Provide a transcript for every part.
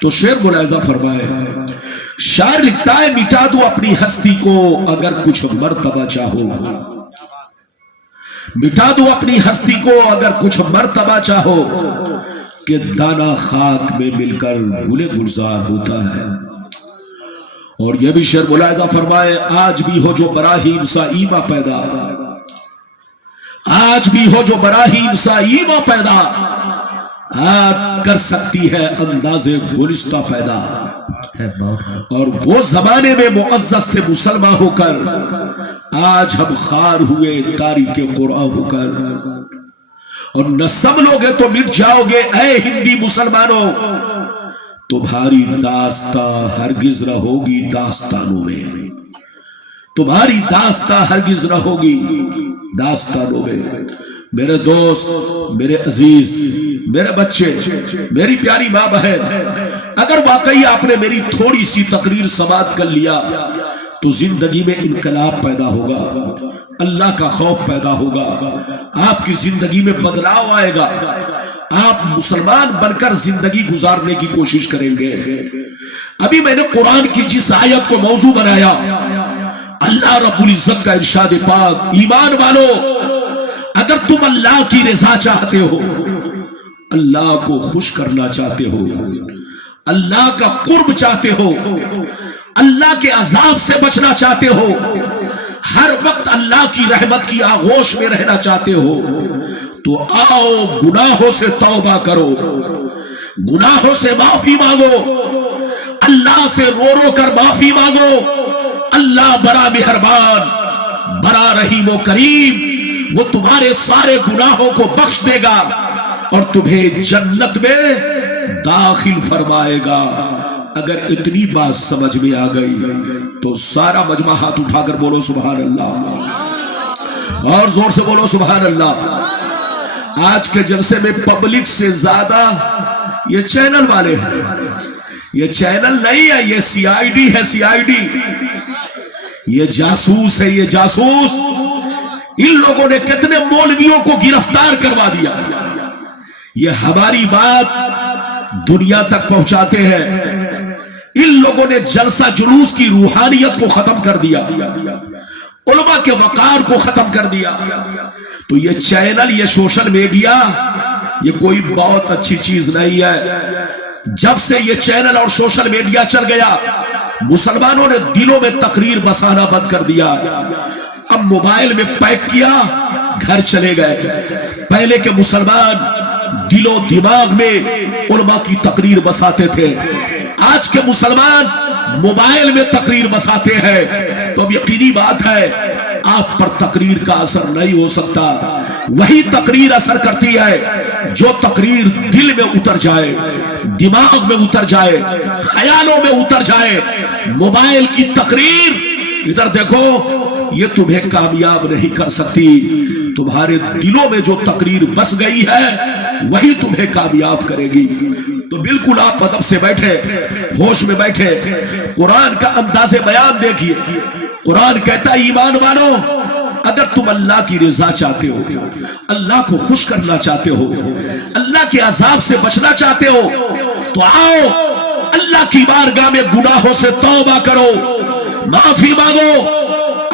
تو شعر ملاحظہ فرمائے، شاعر لکھتا ہے مٹا دو اپنی ہستی کو اگر کچھ مرتبہ چاہو، مٹا دو اپنی ہستی کو اگر کچھ مرتبہ چاہو، کہ دانا خاک میں مل کر گلے گلزار ہوتا ہے۔ اور یہ بھی شعر ملاحظہ فرمائے، آج بھی ہو جو براہیم سا ایما پیدا، آج بھی ہو جو براہیم سا ایما پیدا، آج کر سکتی ہے انداز گلستہ پیدا۔ اور وہ زمانے میں معزز تھے مسلمان ہو کر، آج ہم خار ہوئے تاریخ قرآن ہو کر۔ اور نہ سنبھلو گے تو مٹ جاؤ گے اے ہندی مسلمانوں، تمہاری داستان ہرگز نہ ہوگی داستانوں میں، تمہاری داستان ہرگز نہ ہوگی داستانوں میں۔ میرے دوست، میرے عزیز، میرے بچے، میری پیاری ماں بہن، اگر واقعی آپ نے میری تھوڑی سی تقریر سماعت کر لیا تو زندگی میں انقلاب پیدا ہوگا، اللہ کا خوف پیدا ہوگا، آپ کی زندگی میں بدلاؤ آئے گا، آپ مسلمان بن کر زندگی گزارنے کی کوشش کریں گے۔ ابھی میں نے قرآن کی جس آیت کو موضوع بنایا، اللہ رب العزت کا ارشاد پاک، ایمان والو اگر تم اللہ کی رضا چاہتے ہو، اللہ کو خوش کرنا چاہتے ہو، اللہ کا قرب چاہتے ہو، اللہ کے عذاب سے بچنا چاہتے ہو، ہر وقت اللہ کی رحمت کی آغوش میں رہنا چاہتے ہو، تو آؤ گناہوں سے توبہ کرو، گناہوں سے معافی مانگو، اللہ سے رو رو کر معافی مانگو۔ اللہ بڑا مہربان، بڑا رحیم و کریم، وہ تمہارے سارے گناہوں کو بخش دے گا اور تمہیں جنت میں داخل فرمائے گا۔ اگر اتنی بات سمجھ میں آ گئی تو سارا مجمع ہاتھ اٹھا کر بولو سبحان اللہ، اور زور سے بولو سبحان اللہ۔ آج کے جلسے میں پبلک سے زیادہ یہ چینل والے ہیں، یہ چینل نہیں ہے، یہ سی آئی ڈی ہے، سی آئی ڈی، یہ جاسوس ہے، یہ جاسوس۔ ان لوگوں نے کتنے مولویوں کو گرفتار کروا دیا، یہ ہماری بات دنیا تک پہنچاتے ہیں۔ ان لوگوں نے جلسہ جلوس کی روحانیت کو ختم کر دیا، علماء کے وقار کو ختم کر دیا۔ تو یہ چینل، یہ سوشل میڈیا، یہ کوئی بہت اچھی چیز نہیں ہے۔ جب سے یہ چینل اور سوشل میڈیا چل گیا، مسلمانوں نے دلوں میں تقریر بسانا بند کر دیا۔ اب موبائل میں پیک کیا، گھر چلے گئے۔ پہلے کے مسلمان دل و دماغ میں علماء کی تقریر بساتے تھے، آج کے مسلمان موبائل میں تقریر بساتے ہیں۔ تو اب یقینی بات ہے آپ پر تقریر کا اثر نہیں ہو سکتا، وہی تقریر اثر کرتی ہے جو تقریر دل میں اتر جائے، دماغ میں اتر جائے، خیالوں میں اتر جائے۔ موبائل کی تقریر ادھر دیکھو، یہ تمہیں کامیاب نہیں کر سکتی، تمہارے دلوں میں جو تقریر بس گئی ہے وہی تمہیں کامیاب کرے گی۔ تو بالکل آپ ادب سے بیٹھے، ہوش میں بیٹھے، قرآن کا انداز بیان دیکھیے۔ قرآن کہتا ہے ایمان والو اگر تم اللہ کی رضا چاہتے ہو، اللہ کو خوش کرنا چاہتے ہو، اللہ کے عذاب سے بچنا چاہتے ہو، تو آؤ اللہ کی بارگاہ میں گناہوں سے توبہ کرو، معافی مانگو۔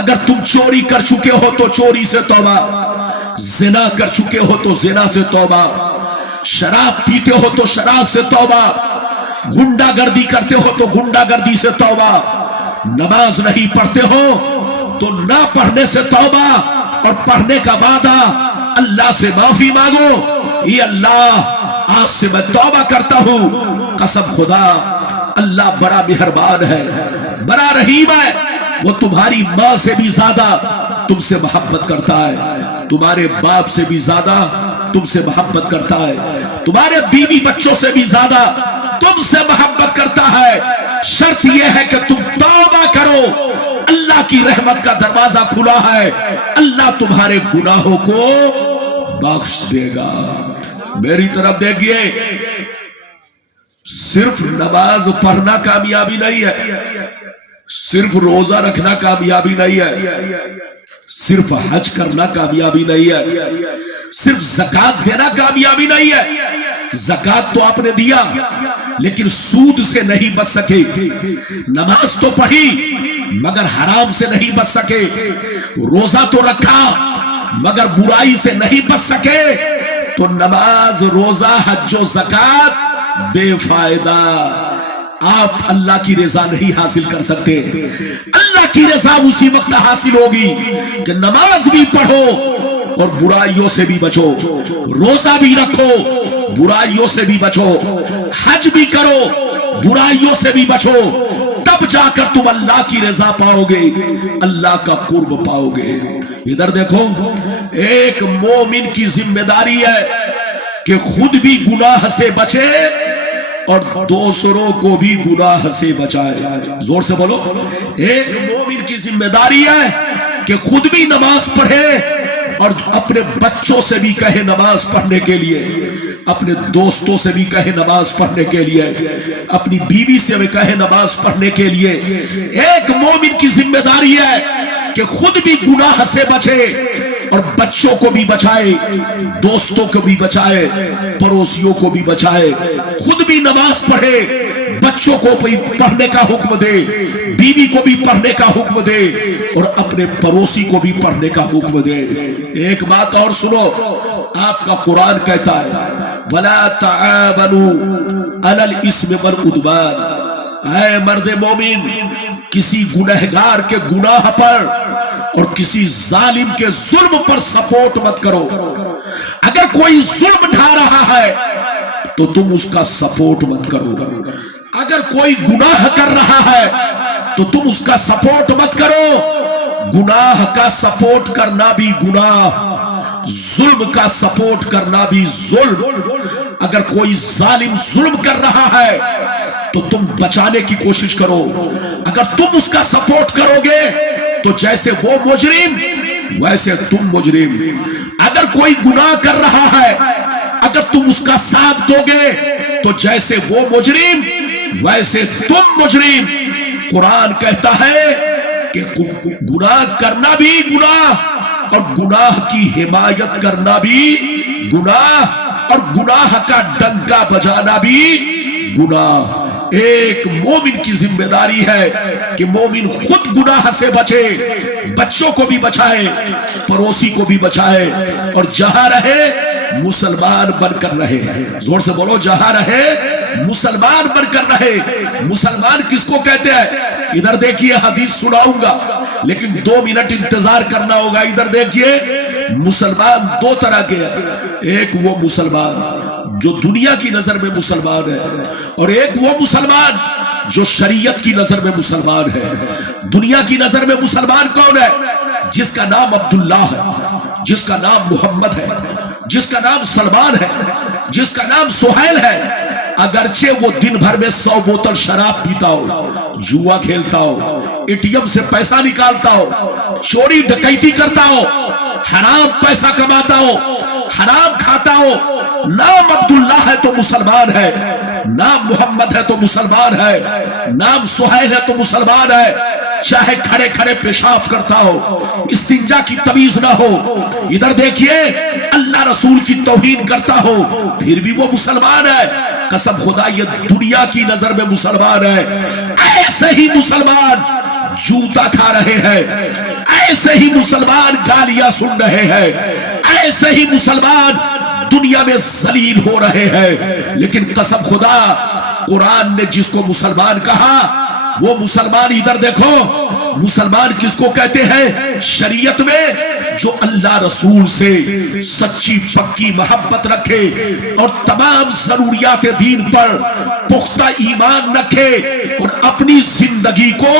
اگر تم چوری کر چکے ہو تو چوری سے توبہ، زنا کر چکے ہو تو زنا سے توبہ، شراب پیتے ہو تو شراب سے توبہ، گنڈا گردی کرتے ہو تو گنڈا گردی سے توبہ، نماز نہیں پڑھتے ہو تو نہ پڑھنے سے توبہ، اور پڑھنے کا وعدہ اللہ سے معافی مانگو۔ یہ اللہ آج سے میں توبہ کرتا ہوں، قسم خدا اللہ بڑا مہربان ہے، بڑا رحیم ہے، وہ تمہاری ماں سے بھی زیادہ تم سے محبت کرتا ہے، تمہارے باپ سے بھی زیادہ تم سے محبت کرتا ہے، تمہارے بیوی بچوں سے بھی زیادہ تم سے محبت کرتا ہے۔ شرط یہ ہے کہ تم توبہ کرو، اللہ کی رحمت کا دروازہ کھلا ہے، اللہ تمہارے گناہوں کو بخش دے گا۔ میری طرف دیکھیے، صرف نماز پڑھنا کامیابی نہیں ہے، صرف روزہ رکھنا کامیابی نہیں ہے، صرف حج کرنا کامیابی نہیں ہے، صرف زکوٰۃ دینا کامیابی نہیں ہے۔ زکوٰۃ تو آپ نے دیا، لیکن سود سے نہیں بچ سکے، نماز تو پڑھی مگر حرام سے نہیں بچ سکے، روزہ تو رکھا مگر برائی سے نہیں بچ سکے، تو نماز، روزہ، حج و زکات بے فائدہ۔ آپ اللہ کی رضا نہیں حاصل کر سکتے۔ اللہ کی رضا اسی وقت حاصل ہوگی کہ نماز بھی پڑھو اور برائیوں سے بھی بچو، روزہ بھی رکھو، برائیوں سے بھی بچو، حج بھی کرو، برائیوں سے بھی بچو، تب جا کر تم اللہ کی رضا پاؤ گے، اللہ کا قرب پاؤ گے۔ ادھر دیکھو، ایک مومن کی ذمہ داری ہے کہ خود بھی گناہ سے بچے اور دوسروں کو بھی گناہ سے بچائے۔ زور سے بولو، ایک مومن کی ذمہ داری ہے کہ خود بھی نماز پڑھے اور اپنے بچوں سے بھی کہے نماز پڑھنے کے لیے، اپنے دوستوں سے بھی کہے نماز پڑھنے کے لیے، اپنی بیوی سے بھی کہے نماز پڑھنے کے لیے۔ ایک مومن کی ذمہ داری ہے کہ خود بھی گناہ سے بچے اور بچوں کو بھی بچائے، دوستوں کو بھی بچائے، پڑوسیوں کو بھی بچائے، خود بھی نماز پڑھے، بچوں کو بھی پڑھنے کا حکم دے، بیوی کو بھی پڑھنے کا حکم دے اور اپنے پڑوسی کو بھی پڑھنے کا حکم دے۔ ایک بات اور سنو، آپ کا قرآن کہتا ہے وَلَا تَعَاوَنُوا عَلَى الْإِثْمِ وَالْعُدْوَانِ، اے مرد مومن، کسی گنہگار کے گناہ پر اور کسی ظالم کے ظلم پر سپورٹ مت کرو۔ اگر کوئی ظلم ڈھا رہا ہے تو تم اس کا سپورٹ مت کرو، اگر کوئی گناہ کر رہا ہے تو تم اس کا سپورٹ مت کرو۔ گناہ کا سپورٹ کرنا بھی گناہ، ظلم کا سپورٹ کرنا بھی ظلم۔ اگر کوئی ظالم ظلم کر رہا ہے تو تم بچانے کی کوشش کرو، اگر تم اس کا سپورٹ کرو گے تو جیسے وہ مجرم ویسے تم مجرم۔ اگر کوئی گناہ کر رہا ہے، اگر تم اس کا ساتھ دو گے تو جیسے وہ مجرم ویسے تم مجرم۔ قرآن کہتا ہے کہ گناہ کرنا بھی گناہ اور گناہ کی حمایت کرنا بھی گناہ اور گناہ کا ڈنکا بجانا بھی گناہ۔ ایک مومن کی ذمہ داری ہے کہ مومن خود گناہ سے بچے، بچوں کو بھی بچائے، پڑوسی کو بھی بچائے، اور جہاں رہے مسلمان بن کر رہے۔ زور سے بولو، جہاں رہے مسلمان بن کر رہے۔ مسلمان کس کو کہتے ہیں؟ ادھر دیکھیے، حدیث سناؤں گا لیکن 2 منٹ انتظار کرنا ہوگا۔ ادھر دیکھیے، مسلمان 2 طرح کے ہیں، ایک وہ مسلمان جو دنیا کی نظر میں مسلمان ہے اور ایک وہ مسلمان جو شریعت کی نظر میں مسلمان ہے۔ دنیا کی نظر میں مسلمان کون ہے؟ جس کا نام عبداللہ ہے، جس کا نام محمد ہے، جس کا نام سلمان ہے، جس کا نام سہیل ہے۔ اگرچہ وہ دن بھر میں 100 بوتل شراب پیتا ہو، جوا کھیلتا ہو، اے ٹی ایم سے پیسہ نکالتا ہو، چوری ڈکیتی کرتا ہو، حرام پیسہ کماتا ہو، حرام کھاتا ہو، نام عبداللہ ہے تو مسلمان ہے، نام محمد ہے تو مسلمان ہے، نام سہیل ہے تو مسلمان ہے۔ چاہے کھڑے کھڑے پیشاب کرتا ہو، استنجا کی تمیز نہ ہو، ادھر دیکھیے اللہ رسول کی توہین کرتا ہو، پھر بھی وہ مسلمان ہے۔ قسم خدا یہ دنیا کی نظر میں مسلمان ہے۔ ایسے ہی مسلمان جوتا کھا رہے ہیں، ایسے ہی مسلمان گالیاں سن رہے ہیں، ایسے ہی مسلمان دنیا میں ذلیل ہو رہے ہیں، لیکن قسم خدا قرآن نے جس کو مسلمان کہا وہ مسلمان، ادھر دیکھو، مسلمان کس کو کہتے ہیں شریعت میں؟ جو اللہ رسول سے سچی پکی محبت رکھے اور تمام ضروریات دین پر پختہ ایمان رکھے اور اپنی زندگی کو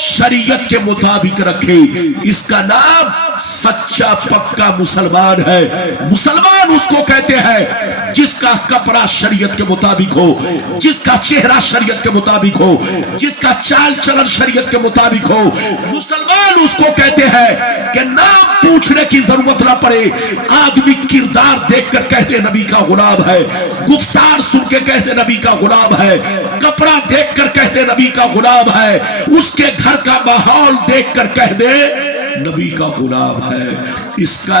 شریعت کے مطابق رکھے، اس کا نام سچا پکا مسلمان ہے۔ مسلمان اس کو کہتے ہیں جس کا کپڑا شریعت کے مطابق ہو، جس کا چہرہ شریعت کے مطابق ہو، جس کا چال چلن شریعت کے مطابق ہو۔ مسلمان اس کو کہتے ہیں کہ نام پوچھنے کی ضرورت نہ پڑے، آدمی کردار دیکھ کر کہتے نبی کا غلام ہے، گفتار سن کے کہتے نبی کا غلام ہے، کپڑا دیکھ کر کہتے نبی کا غلام ہے، اس کے گھر کا ماحول دیکھ کر کہہ دے نبی کا غلام ہے۔ اس کا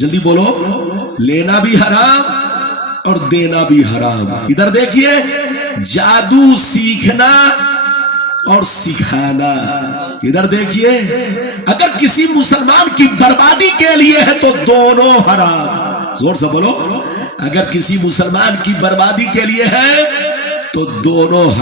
جلدی بولو، لینا بھی حرام اور دینا بھی حرام۔ ادھر دیکھیے، جادو سیکھنا اور سکھانا۔ ادھر دیکھیے، اگر کسی مسلمان کی بربادی کے لیے ہے تو دونوں حرام۔ زور سے بولو، اگر کسی مسلمان کی بربادی کے لیے ہے تو دونوں حرام۔